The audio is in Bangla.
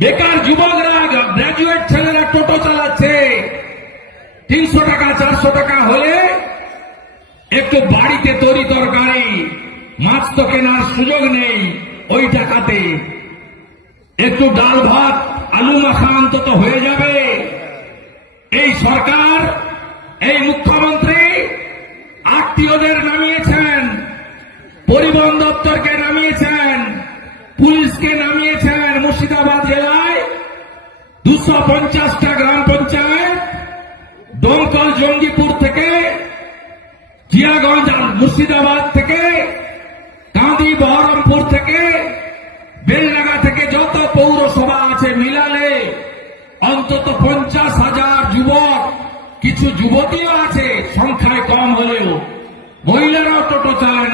বেকার যুবকরা গ্রাজুয়েট ছেলেরা টোটো চালাচ্ছে। তিনশো টাকা, চারশো টাকা হলে একটু বাড়িতে তরি তরকারি, মাছ তো কেনার সুযোগ নেই ওই টাকাতে। একটু ডাল ভাত, আলু মাখা অন্তত হয়ে যাবে। এই সরকার, এই মুখ্যমন্ত্রী আত্মীয়দের নামিয়েছেন। পরিবহন দপ্তরকে নামিয়েছেন পুলিশকে নামিয়েছেন মুর্শিদাবাদ জেলায় দুশো পঞ্চাশটা গ্রাম পঞ্চায়েত, দমকল জঙ্গিপুর থেকে, জিয়াগঞ্জ মুর্শিদাবাদ থেকে, কাঁদি বহরমপুর থেকে, বেলডাঙ্গা থেকে যত পৌরসভা আছে মিলালে অন্তত পঞ্চাশ হাজার যুবক, কিছু যুবতীও আছে, সংখ্যায় কম হলেও। মহিলারাও টোটো চালান